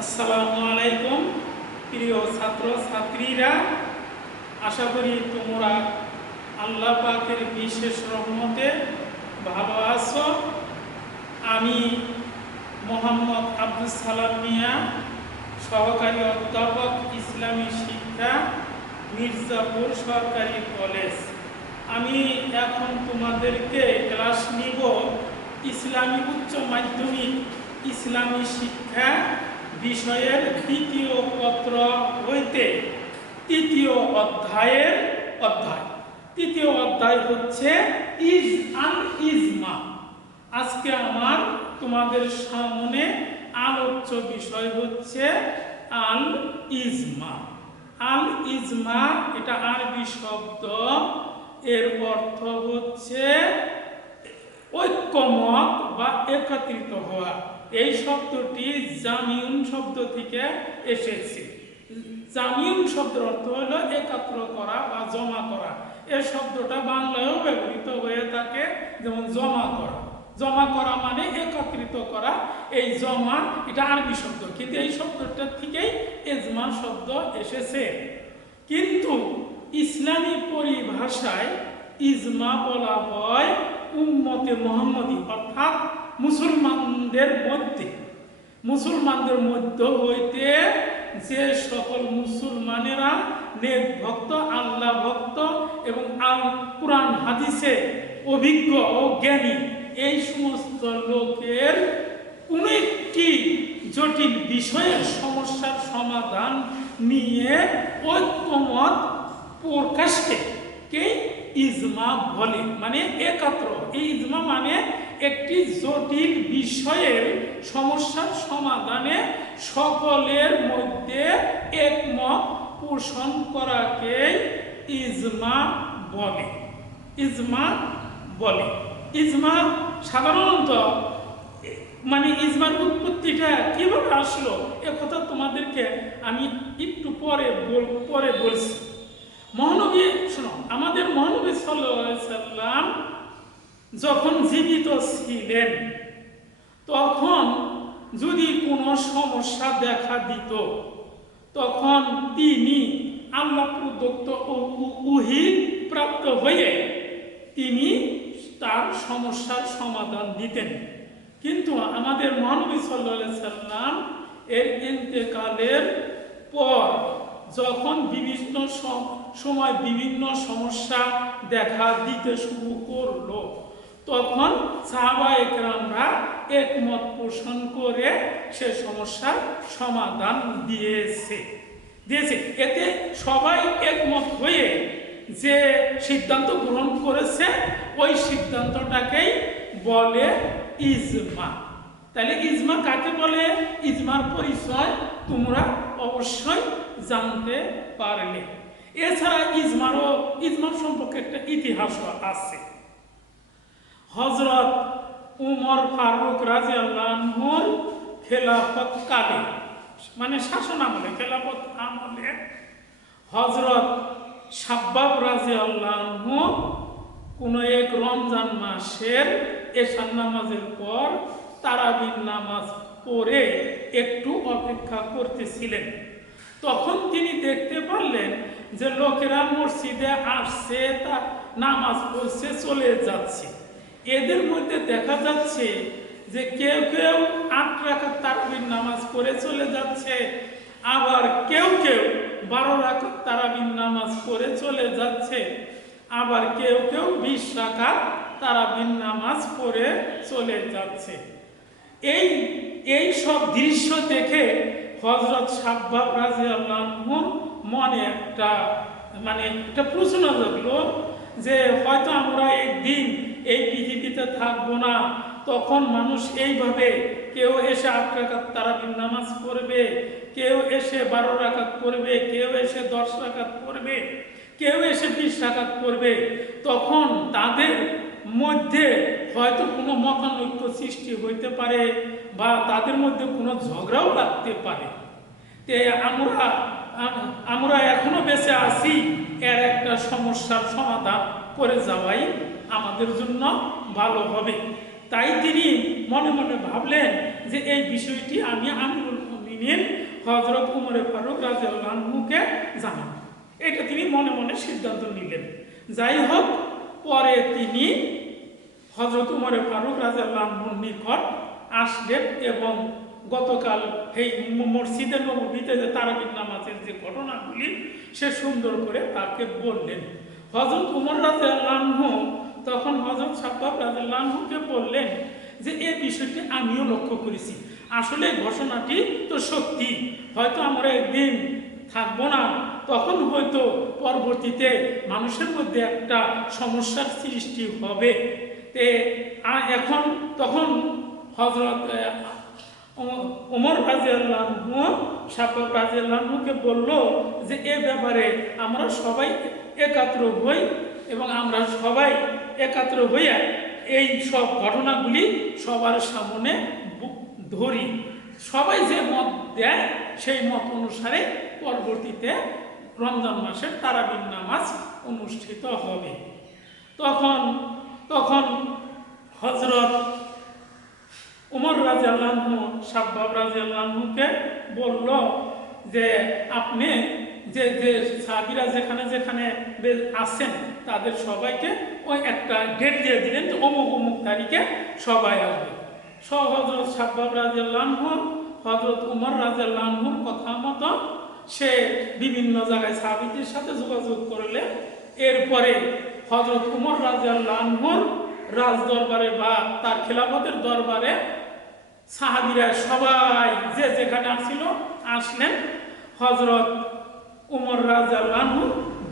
আসসালামু আলাইকুম প্রিয় ছাত্র ছাত্রীরা, আশা করি তোমরা আল্লাহ পাকের বিশেষ রহমতে ভালো আছো। আমি মোহাম্মদ আব্দুল সালাম মিয়া, সহকারী অধ্যাপক ইসলামী শিক্ষা, মির্জাপুর সরকারি কলেজ। আমি এখন তোমাদেরকে ক্লাস নিব ইসলামী উচ্চ মাধ্যমিক ইসলামী শিক্ষা বিষয়ের দ্বিতীয় পত্র হইতে তৃতীয় অধ্যায়। তৃতীয় অধ্যায় হচ্ছে ইজমা। আজকে আমার তোমাদের সামনে আলোচ্য বিষয় হচ্ছে আল ইজমা। আল ইজমা এটা আরবি শব্দ, এর অর্থ হচ্ছে ঐক্যমত বা একত্রিত হওয়া। এই শব্দটি জামিউন শব্দ থেকে এসেছে। জামিউন শব্দের অর্থ হলো একত্র করা বা জমা করা। এই শব্দটা বাংলায়ও ব্যবহৃত হয়ে থাকে, যেমন জমা করা। জমা করা মানে একত্রিত করা। এই জমা এটা আরবি শব্দ, কিন্তু এই শব্দটা থেকেই ইজমা শব্দ এসেছে। কিন্তু ইসলামী পরিভাষায় ইজমা বলা হয় উম্মতে মুহাম্মদী, অর্থাৎ মুসলমানদের মধ্য হইতে যে সকল মুসলমানেরা নেক ভক্ত, আল্লাহ ভক্ত এবং কুরআন হাদিসে অভিজ্ঞ ও জ্ঞানী, এই সমস্ত লোকের কোন একটি জটিল বিষয়ের সমস্যার সমাধান নিয়ে ঐক্যমত প্রকাশকে ইজমা বলে, মানে একত্র। এই ইজমা মানে একটি জটিল বিষয়ের সমস্যার সমাধানে সকলের মধ্যে একমত পোষণ করাকে ইজমা বলে। ইজমা সাধারণত মানে ইজমার উৎপত্তিটা কিভাবে আসলো এ কথা তোমাদেরকে আমি একটু পরে বলছি। মহানবী, শোনো, আমাদের মহানবী সাল্লাল্লাহু আলাইহি সাল্লাম যখন জীবিত ছিলেন, তখন যদি কোনো সমস্যা দেখা দিত, তখন তিনি আল্লাহ প্রদত্ত ওহী প্রাপ্ত হয়ে তিনি তার সমস্যার সমাধান দিতেন। কিন্তু আমাদের মহানবী সাল্লাল্লাহু আলাইহি সাল্লাম এর ইন্তেকালের পর যখন বিভিন্ন সময় বিভিন্ন সমস্যা দেখা দিতে শুরু করলো, তখন সাহাবায়ে কেরামরা একমত পোষণ করে সে সমস্যার সমাধান দিয়েছে। এতে সবাই একমত হয়ে যে সিদ্ধান্ত গ্রহণ করেছে, ওই সিদ্ধান্তটাকেই বলে ইজমা। তাহলে ইজমা কাকে বলে? ইজমার পরিচয় তোমরা অবশ্যই জানতে পারলে। এছাড়া ইজমার সম্পর্কে একটা ইতিহাস আছে। হযরত উমর ফারুক রাদিয়াল্লাহু আনহুর খেলাফত কালে, মানে শাসন আমলে, খেলাফত আমলে হযরত সাব্বাব রাদিয়াল্লাহু আনহু কোনো এক রমজান মাসের এশার নামাজের পর তারাবির নামাজ পড়ে একটু অপেক্ষা করতেছিলেন। তখন তিনি দেখতে পারলেন যে লোকেরা মসজিদে আসছে, তা নামাজ পড়ছে, চলে যাচ্ছে। এদের মধ্যে দেখা যাচ্ছে যে কেউ 8 রাকাত তারাবির নামাজ পড়ে চলে যাচ্ছে, আবার কেউ 12 রাকাত তারাবির নামাজ পড়ে চলে যাচ্ছে, আবার কেউ 20 রাকাত তারাবির নামাজ পড়ে চলে যাচ্ছে। এই সব দৃশ্য দেখে হযরত সাব্বাব রাদিয়াল্লাহু আনহুর মনে একটা প্রশ্ন জাগলো যে হয়তো আমরা একদিন এই পৃথিবীতে থাকবো না, তখন মানুষ এইভাবে কেউ এসে 8 রাকাত তারাবির নামাজ পড়বে, কেউ এসে 12 রাকাত পড়বে, কেউ এসে 10 রাকাত পড়বে, কেউ এসে 20 রাকাত পড়বে। তখন তাদের মধ্যে হয়তো কোনো মতানৈক্য সৃষ্টি হইতে পারে বা তাদের মধ্যে কোনো ঝগড়াও লাগতে পারে। আমরা এখনো বেঁচে আছি, এর একটা সমস্যার সমাধান করে যাওয়াই আমাদের জন্য ভালো হবে। তাই তিনি মনে মনে ভাবলেন যে এই বিষয়টি আমি আমিরুল মুমিনিন মুমিনিন হযরত উমর ফারুক রাদিয়াল্লাহু আনহুকে জানান। এটা তিনি মনে মনে সিদ্ধান্ত নিলেন। যাই হোক, পরে তিনি হযরত উমর ফারুক রাদিয়াল্লাহু আনহুর নিকট আসলেন এবং গতকাল এই মসজিদের নববীতে যে তারাবির নামাজের যে ঘটনাগুলি সে সুন্দর করে তাকে বললেন। হযরত উমর রাদিয়াল্লাহু আনহু তখন হযরত সাব্বাব রাদিয়াল্লাহু আনহুকে বললেন যে এই বিষয়টি আমিও লক্ষ্য করেছি, আসলে ঘোষণাটি তো সত্যি, হয়তো আমরা একদিন থাকবো না, তখন হয়তো পরবর্তীতে মানুষের মধ্যে একটা সমস্যার সৃষ্টি হবে। এখন তখন হযরত ওমর রাদিয়াল্লাহু আনহু সাব্বাব রাদিয়াল্লাহু আনহুকে বলল যে এ ব্যাপারে আমরা সবাই একাত্র হই এবং আমরা সবাই একাত্র হইয়া এই সব ঘটনাগুলি সবার সামনে ধরি, সবাই যে মত দেয় সেই মত অনুসারে পরবর্তীতে রমজান মাসের তারাবির নামাজ অনুষ্ঠিত হবে। তখন হযরত উমর রাদিয়াল্লাহু আনহু সাব্বাব রাদিয়াল্লাহু আনহুকে বলল যে আপনি যে যে সাহাবীরা যেখানে যেখানে আছেন তাদের সবাইকে ওই একটা ডেট দিয়ে দিলেন যে অমুক অমুক তারিখে সবাই আসবে। হযরত সাব্বাব রাদিয়াল্লাহু আনহু হযরত উমর রাদিয়াল্লাহু আনহুর কথা মতো সে বিভিন্ন জায়গায় সাহাবীদের সাথে যোগাযোগ করলে এরপরে হযরত উমর রাদিয়াল্লাহু আনহুর রাজ দরবারে বা তার খেলাফতের দরবারে সাহাবীরা সবাই যে যেখানে আসলেন। হযরত উমর রাদিয়াল্লাহু আনহু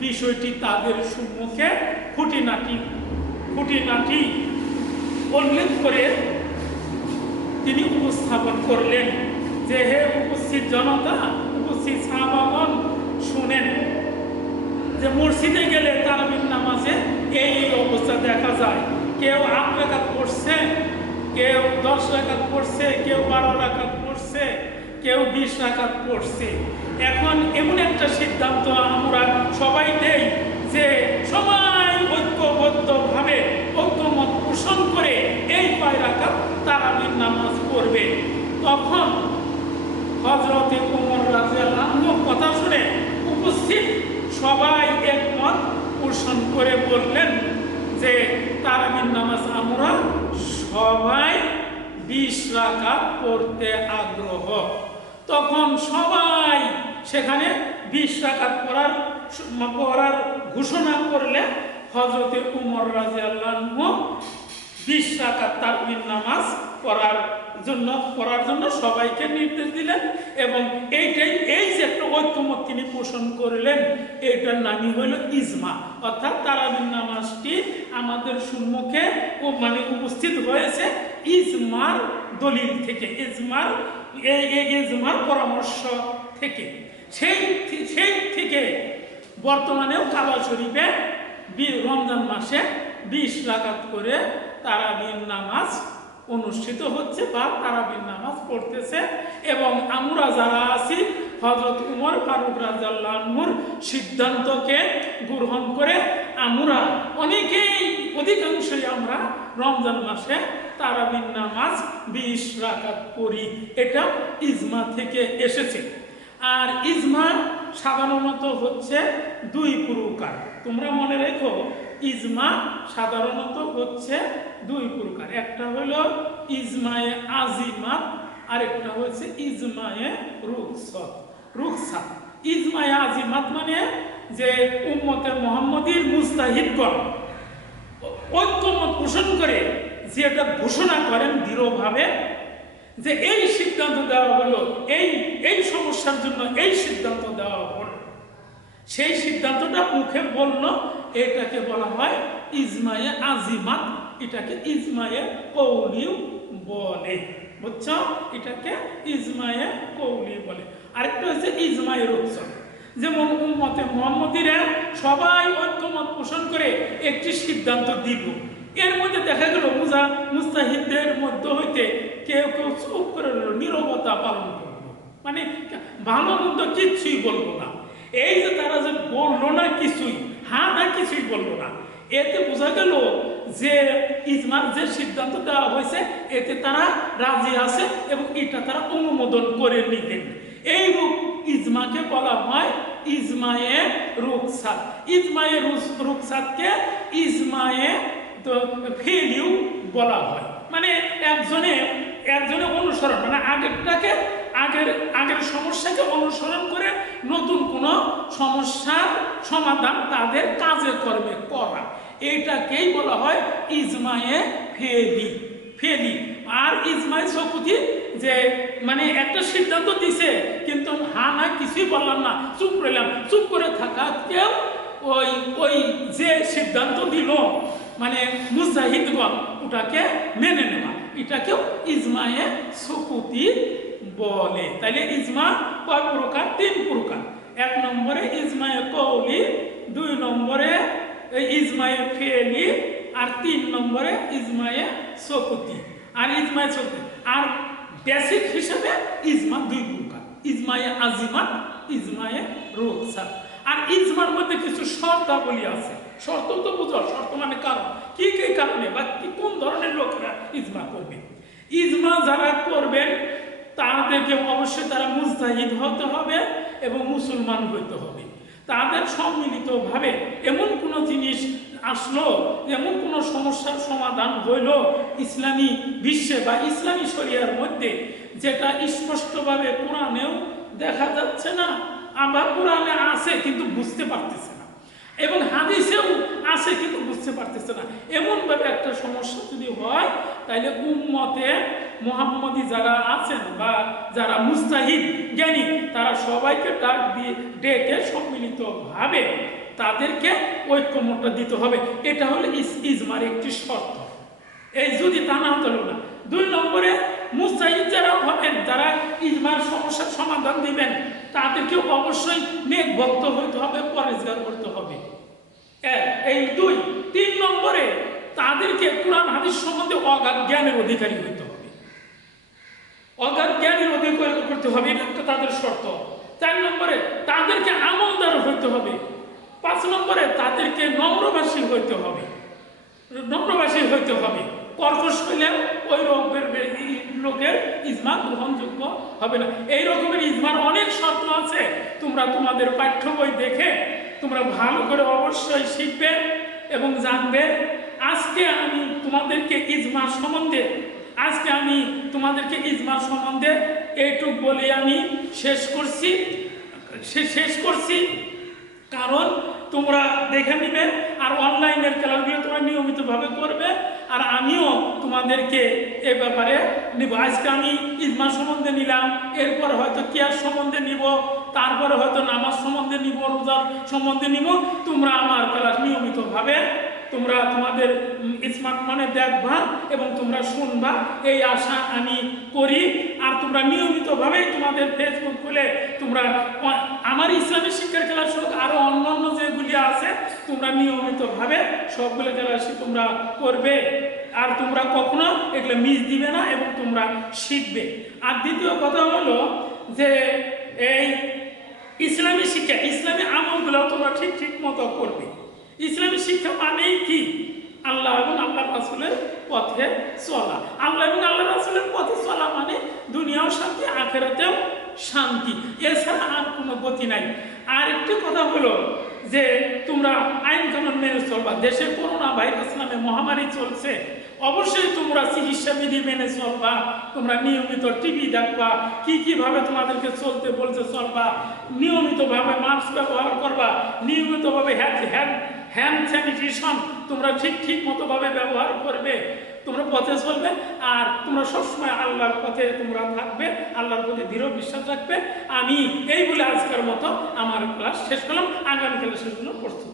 বিষয়টি তাদের সম্মুখে খুঁটিনাটি উল্লেখ করে তিনি উপস্থাপন করলেন যে হে উপস্থিত জনতা, উপস্থিত সাহাবাগণ, শুনেন যে মসজিদে গেলে তারাবির নামাজে এই অবস্থা দেখা যায়, কেউ 8 রাকাত পড়ছে, কেউ 10 রাকাত পড়ছে, কেউ 12 রাকাত পড়ছে, কেউ 20 রাকাত পড়ছে। এখন এমন একটা সিদ্ধান্ত আমরা সবাই দেই যে সবাই ঐক্যবদ্ধভাবে ঐক্যমত পোষণ করে এই 5 রাকাত তারাবির নামাজ পড়বে। তখন হযরত উমর রাদিয়াল্লাহু আনহুর কথা শুনে উপস্থিত সবাই একমত পোষণ করে বললেন যে তারাবির নামাজ আমরা সবাই 20 রাকাত পড়তে আগ্রহ। তখন সবাই সেখানে 20 রাকাত পড়ার ঘোষণা করলে হযরত উমর রাদিয়াল্লাহু আনহু 20 রাকাত তারাবির নামাজ পড়ার জন্য সবাইকে নির্দেশ দিলেন এবং এই যে একটা ঐক্যমত তিনি পোষণ করলেন, এটার নামই হইল ইজমা। অর্থাৎ তারাবির নামাজটি আমাদের সম্মুখে উপস্থিত হয়েছে ইজমার দলিল থেকে, ইজমার পরামর্শ থেকে। সেই থেকে বর্তমানেও কাবা শরীফে রমজান মাসে 20 রাকাত করে তারাবির নামাজ অনুষ্ঠিত হচ্ছে বা তারাবির নামাজ পড়তেছে এবং আমরা যারা আছি হযরত উমর ফারুক রাদিয়াল্লাহু আনহুর সিদ্ধান্তকে গ্রহণ করে আমরা অধিকাংশই আমরা রমজান মাসে তারাবির নামাজ 20 রাকাত পড়ি। এটা ইজমা থেকে এসেছে। আর ইজমা সাধারণত হচ্ছে 2 প্রকার। তোমরা মনে রেখো, ইজমা সাধারণত হচ্ছে 2 প্রকার। একটা হলো ইজমায়ে আজিমাত আর একটা হচ্ছে ইজমায়ে রুখসাত। ইজমায়ে আজিমাত মানে যে উম্মতে মুহাম্মদীর মুজতাহিদগণ ঐক্যমত পোষণ করে যেটা ঘোষণা করেন দৃঢ়ভাবে যে এই সিদ্ধান্ত দেওয়া হলো, এই সমস্যার জন্য এই সিদ্ধান্ত দেওয়া হলো, সেই সিদ্ধান্তটা মুখে বলল, এটাকে বলা হয় ইজমায়ে আজিমাত। এটাকে ইজমায়ে কওলি বলে, বুঝছো? এটাকে ইজমায়ে কওলি বলে। আরেকটা হচ্ছে ইজমায়ে রুখসাত। যেমন উম্মতে মুহাম্মদীরা সবাই ঐক্যমত পোষণ করে একটি সিদ্ধান্ত দিল, এর মধ্যে দেখা গেল মুস্তাহিদদের মধ্যে হইতে কেউ চুপ করে রইল, নীরবতা পালন করলো, মানে ভালো মন্দ কিচ্ছুই বলবো না। এই যে তারা যে বললো না কিছুই, হ্যাঁ না কিছুই বললো না, এতে বোঝা গেল যে ইজমার যে সিদ্ধান্ত দেওয়া হয়েছে এতে তারা রাজি আছে এবং এটা তারা অনুমোদন করে নিতেন। এই ইজমাকে বলা হয় ইজমায়ে রুখসাত। ইজমায়ে রুখসাতকে ইজমায়ে ফেলিউ বলা হয়। মানে একজনে অনুসরণ, মানে আগের সমস্যাকে অনুসরণ করে নতুন কোনো সমস্যার সমাধান তাদের কাজে কর্মে করা, এইটাকেই বলা হয় ইজমায়ে ফেলি। আর ইজমায়ে সুকুতি, যে মানে একটা সিদ্ধান্ত দিছে কিন্তু না কিছুই বললাম না, চুপ রইলাম, চুপ করে থাকাকেও ওই যে সিদ্ধান্ত দিল মানে মুজাহিদগণ ওটাকে মেনে নেওয়া, এটাকেও ইজমায়ে সুকুতি বলে। তাইলে ইজমা কয় প্রকার? 3 প্রকার। 1 নম্বরে ইজমায়ে কওলি, 2 নম্বরে ইজমায়ে ফেলি, আর 3 নম্বরে ইজমায়ে সুকুতি। আর ইজমায়ে সুকুতি আর বেসিক হিসেবে ইজমা 2 প্রকার, ইজমায়ে আজিমাত, ইজমায়ে রুখসাত। আর ইজমার মধ্যে কিছু শর্তাবলী আছে। শর্ত তো বুঝো, শর্ত মানে কারণ, কি কারণে বা কোন ধরনের লোকেরা ইজমা করবে। ইজমা যারা করবেন তাদেরকে অবশ্যই তারা মুজতাহিদ হতে হবে এবং মুসলমান হইতে হবে। তাদের সম্মিলিতভাবে এমন কোনো জিনিস আসলো, এমন কোনো সমস্যার সমাধান হইল ইসলামী বিশ্বে বা ইসলামী শরিয়ার মধ্যে, যেটা স্পষ্টভাবে কোরআনেও দেখা যাচ্ছে না, আবার কোরআনে আছে কিন্তু বুঝতে পারতেছে না, এবং হাদিসেও আছে কিন্তু বুঝতে পারতেছে না, এমনভাবে একটা সমস্যা যদি হয়, তাহলে উম্মতে মুহাম্মদী যারা আছেন বা যারা মুস্তাহিদ জ্ঞানী তারা সবাইকে ডেকে সম্মিলিতভাবে তাদেরকে ঐক্যমত্য দিতে হবে। এটা হলো ইজমার একটি শর্ত। এই যদি তা না হতো না। 2 নম্বরে মুস্তাহিদ যারা হবেন, যারা ইজমার সমস্যার সমাধান দিবেন, তাদেরকেও অবশ্যই নেক ভক্ত হইতে হবে, পরেজগার করতে হবে। এই 2। 3 নম্বরে তাদেরকে কোরআন হাদিস সম্বন্ধে অগাধ জ্ঞানের অধিকারী হইতে হবে, অগাধ জ্ঞানের অধিকারী করতে হবে, এটা একটা তাদের শর্ত। 4 নম্বরে তাদেরকে আমলদার হইতে হবে। 5 নম্বরে তাদেরকে নম্রভাষী হইতে হবে, কর্কশ হইলে ওই লোকের ইজমা গ্রহণযোগ্য হবে না। এই রকমের ইজমার অনেক শর্ত আছে, তোমরা তোমাদের পাঠ্য বই দেখে তোমরা ভালো করে অবশ্যই শিখবে এবং জানবে। আজকে আমি তোমাদেরকে ইজমার সম্বন্ধে এইটুক বলে আমি শেষ করছি। কারণ তোমরা দেখে নিবে, আর অনলাইনের ক্লাসগুলো তোমরা নিয়মিতভাবে করবে, আর আমিও তোমাদেরকে এ ব্যাপারে নিব। আজকে আমি ইজমা সম্বন্ধে নিলাম, এরপর হয়তো কিয়াস সম্বন্ধে নিব, তারপরে হয়তো নামাজ সম্বন্ধে নিব, রোজার সম্বন্ধে নিব। তোমরা আমার ক্লাস নিয়মিতভাবে তোমরা তোমাদের স্মার্টফোনে দেখবা এবং তোমরা শুনবা, এই আশা আমি করি। আর তোমরা নিয়মিতভাবে তোমাদের ফেসবুক খুলে তোমরা আমার ইসলামী শিক্ষার ক্লাস হোক, আরো অন্যান্য যেগুলি আছে, তোমরা নিয়মিতভাবে সবগুলো ক্লাসই তোমরা করবে। আর তোমরা কখনো এগুলো মিস দিবে না এবং তোমরা শিখবে। আর দ্বিতীয় কথা হলো যে এই ইসলামী শিক্ষা, ইসলামী আমলগুলো তোমরা ঠিক মতো করবে। ইসলামী শিক্ষা মানেই কি? আল্লাহ এবং আল্লাহ রাসূলের পথে চলা। আল্লাহ এবং আল্লাহ রাসূলের পথে চলা মানে দুনিয়াও শান্তি, আখিরাতেও শান্তি, এছাড়া আর কোনো গতি নাই। আর একটি কথা হলো যে তোমরা আইন কানুন মেনে চলবা। দেশে করোনা ভাইরাস নামে মহামারী চলছে, অবশ্যই তোমরা চিকিৎসা বিধি মেনে চলবা। তোমরা নিয়মিত টিভি দেখবা, কিভাবে তোমাদেরকে চলতে বলছে চলবা, নিয়মিতভাবে মাস্ক ব্যবহার করবা, নিয়মিতভাবে হ্যান্ড স্যানিটেশন তোমরা ঠিক মতোভাবে ব্যবহার করবে। তোমরা পথে চলবে, আর তোমরা সবসময় আল্লাহর পথে তোমরা থাকবে, আল্লাহর প্রতি দৃঢ় বিশ্বাস রাখবে। আমি এই বলে আজকের মতো আমার ক্লাস শেষ করলাম। আগামী ক্লাসের জন্য প্রস্তুত।